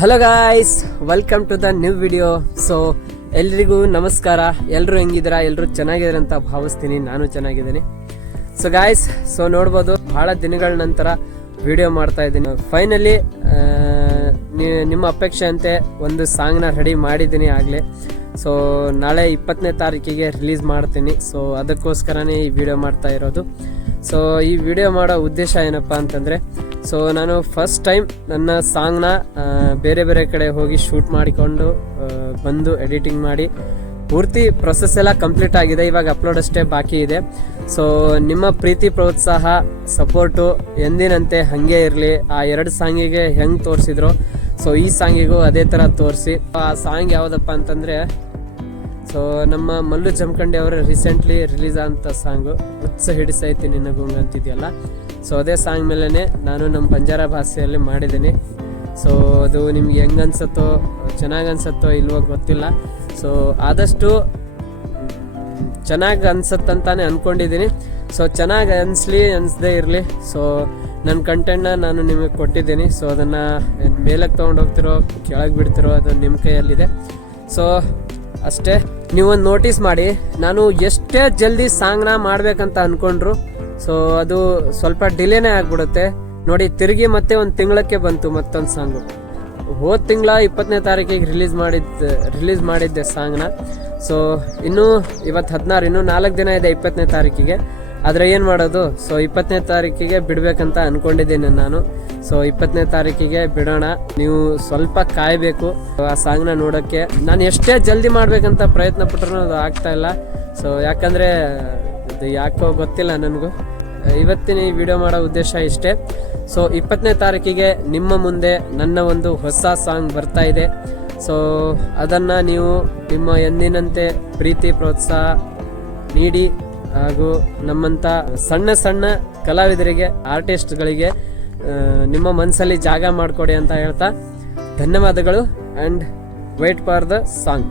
Hello guys welcome to the new video so ಎಲ್ರಿಗೂ ನಮಸ್ಕಾರ. ಎಲ್ಲರೂ ಹೆಂಗಿದ್ದೀರಾ? ಎಲ್ಲರೂ ಚೆನ್ನಾಗಿದ್ದೀರಾ ಅಂತ ಭಾವಿಸ್ತೀನಿ. ನಾನು ಚೆನ್ನಾಗಿದ್ದೀನಿ. ಸೊ ಗಾಯ್ಸ್ ಸೊ ನೋಡ್ಬೋದು, ಬಹಳ ದಿನಗಳ ನಂತರ ವಿಡಿಯೋ ಮಾಡ್ತಾ ಇದ್ದೀನಿ. ಫೈನಲಿ ನಿಮ್ಮ ಅಪೇಕ್ಷೆ ಅಂತೆ ಒಂದು ಸಾಂಗ್ನ ರೆಡಿ ಮಾಡಿದ್ದೀನಿ ಆಗಲೇ. ಸೊ ನಾಳೆ ಇಪ್ಪತ್ತನೇ ತಾರೀಕಿಗೆ ರಿಲೀಸ್ ಮಾಡ್ತೀನಿ. ಸೊ ಅದಕ್ಕೋಸ್ಕರನೇ ಈ ವಿಡಿಯೋ ಮಾಡ್ತಾ ಇರೋದು. ಸೊ ಈ ವಿಡಿಯೋ ಮಾಡೋ ಉದ್ದೇಶ ಏನಪ್ಪ ಅಂತಂದರೆ ಸೊ ನಾನು ಫಸ್ಟ್ ಟೈಮ್ ನನ್ನ ಸಾಂಗ್ನ ಬೇರೆ ಬೇರೆ ಕಡೆ ಹೋಗಿ ಶೂಟ್ ಮಾಡಿಕೊಂಡು ಬಂದು ಎಡಿಟಿಂಗ್ ಮಾಡಿ, ಪೂರ್ತಿ ಪ್ರೊಸೆಸ್ ಎಲ್ಲ ಕಂಪ್ಲೀಟ್ ಆಗಿದೆ. ಇವಾಗ ಅಪ್ಲೋಡ್ ಅಷ್ಟೇ ಬಾಕಿ ಇದೆ. ಸೊ ನಿಮ್ಮ ಪ್ರೀತಿ, ಪ್ರೋತ್ಸಾಹ ಸಪೋರ್ಟು ಎಂದಿನಂತೆ ಹಾಗೆ ಇರಲಿ. ಆ ಎರಡು ಸಾಂಗಿಗೆ ಹೆಂಗೆ ತೋರಿಸಿದ್ರು ಸೊ ಈ ಸಾಂಗಿಗೂ ಅದೇ ಥರ ತೋರಿಸಿ. ಆ ಸಾಂಗ್ ಯಾವುದಪ್ಪ ಅಂತಂದ್ರೆ ಸೊ ನಮ್ಮ ಮಲ್ಲು ಜಮಖಂಡಿ ಅವರ ರೀಸೆಂಟ್ಲಿ ರಿಲೀಸ್ ಆದಂಥ ಸಾಂಗು ಉತ್ಸ ಹಿಡಿಸೈತಿ ನಿನ್ನ ಗುಂಗ ಅಂತಿದೆಯಲ್ಲ? ಸೊ ಅದೇ ಸಾಂಗ್ ಮೇಲೇ ನಾನು ನಮ್ಮ ಬಂಜಾರ ಭಾಷೆಯಲ್ಲಿ ಮಾಡಿದ್ದೀನಿ. ಸೊ ಅದು ನಿಮ್ಗೆ ಹೆಂಗ್ ಅನ್ಸತ್ತೋ, ಚೆನ್ನಾಗಿ ಅನ್ಸತ್ತೋ ಇಲ್ವೋ ಗೊತ್ತಿಲ್ಲ. ಸೊ ಆದಷ್ಟು ಚೆನ್ನಾಗಿ ಅನ್ಸತ್ತಂತಾನೆ ಅಂದ್ಕೊಂಡಿದ್ದೀನಿ ಸೊ ಚೆನ್ನಾಗಿ ಅನ್ಸ್ಲಿ, ಅನ್ಸದೇ ಇರಲಿ. ಸೊ ನನ್ನ ಕಂಟೆಂಟ್ನ ನಾನು ನಿಮಗೆ ಕೊಟ್ಟಿದ್ದೀನಿ. ಸೊ ಅದನ್ನು ಮೇಲಕ್ಕೆ ತೊಗೊಂಡು ಹೋಗ್ತಿರೋ, ಕೆಳಗೆ ಬಿಡ್ತಿರೋ ಅದು ನಿಮ್ಮ ಕೈಯಲ್ಲಿದೆ. ಸೊ ಅಷ್ಟೇ. ನೀವೊಂದು ನೋಟಿಸ್ ಮಾಡಿ. ನಾನು ಎಷ್ಟೇ ಜಲ್ದಿ ಸಾಂಗ್ನ ಮಾಡ್ಬೇಕಂತ ಅನ್ಕೊಂಡ್ರು ಸೊ ಅದು ಸ್ವಲ್ಪ ಡಿಲೇನೇ ಆಗ್ಬಿಡುತ್ತೆ. ನೋಡಿ, ತಿರುಗಿ ಮತ್ತೆ ಒಂದು ತಿಂಗಳಕ್ಕೆ ಬಂತು ಮತ್ತೊಂದು ಸಾಂಗು. ಹೋದ ತಿಂಗಳ ಇಪ್ಪತ್ತನೇ ತಾರೀಕಿಗೆ ರಿಲೀಸ್ ಮಾಡಿದ್ದೆ ರಿಲೀಸ್ ಮಾಡಿದ್ದೆ ಸಾಂಗ್ನ. ಸೊ ಇನ್ನೂ ಇವತ್ತು ಹದಿನಾರು, ಇನ್ನೂ ನಾಲ್ಕು ದಿನ ಇದೆ ಇಪ್ಪತ್ತನೇ ತಾರೀಕಿಗೆ. ಆದರೆ ಏನು ಮಾಡೋದು? ಸೊ ಇಪ್ಪತ್ತನೇ ತಾರೀಕಿಗೆ ಬಿಡಬೇಕಂತ ಅನ್ಕೊಂಡಿದ್ದೀನಿ ನಾನು. ಸೊ ಇಪ್ಪತ್ತನೇ ತಾರೀಕಿಗೆ ಬಿಡೋಣ. ನೀವು ಸ್ವಲ್ಪ ಕಾಯಬೇಕು. ಆ ಸಾಂಗ್ನ ನೋಡೋಕ್ಕೆ. ನಾನು ಎಷ್ಟೇ ಜಲ್ದಿ ಮಾಡಬೇಕಂತ ಪ್ರಯತ್ನ ಪಟ್ಟರು ಅದು ಆಗ್ತಾ ಇಲ್ಲ. ಸೊ ಯಾಕಂದರೆ ಅದು ಯಾಕೋ ಗೊತ್ತಿಲ್ಲ ನನಗೂ. ಇವತ್ತಿನ ಈ ವಿಡಿಯೋ ಮಾಡೋ ಉದ್ದೇಶ ಇಷ್ಟೇ. ಸೊ ಇಪ್ಪತ್ತನೇ ತಾರೀಕಿಗೆ ನಿಮ್ಮ ಮುಂದೆ ನನ್ನ ಒಂದು ಹೊಸ ಸಾಂಗ್ ಬರ್ತಾ ಇದೆ. ಸೊ ಅದನ್ನು ನೀವು ನಿಮ್ಮ ಎಂದಿನಂತೆ ಪ್ರೀತಿ, ಪ್ರೋತ್ಸಾಹ ನೀಡಿ. ಹಾಗೂ ನಮ್ಮಂತ ಸಣ್ಣ ಸಣ್ಣ ಕಲಾವಿದರಿಗೆ, ಆರ್ಟಿಸ್ಟ್ಗಳಿಗೆ ನಿಮ್ಮ ಮನಸ್ಸಲ್ಲಿ ಜಾಗ ಮಾಡಿಕೊಡಿ ಅಂತ ಹೇಳ್ತಾ ಧನ್ಯವಾದಗಳು and wait for the song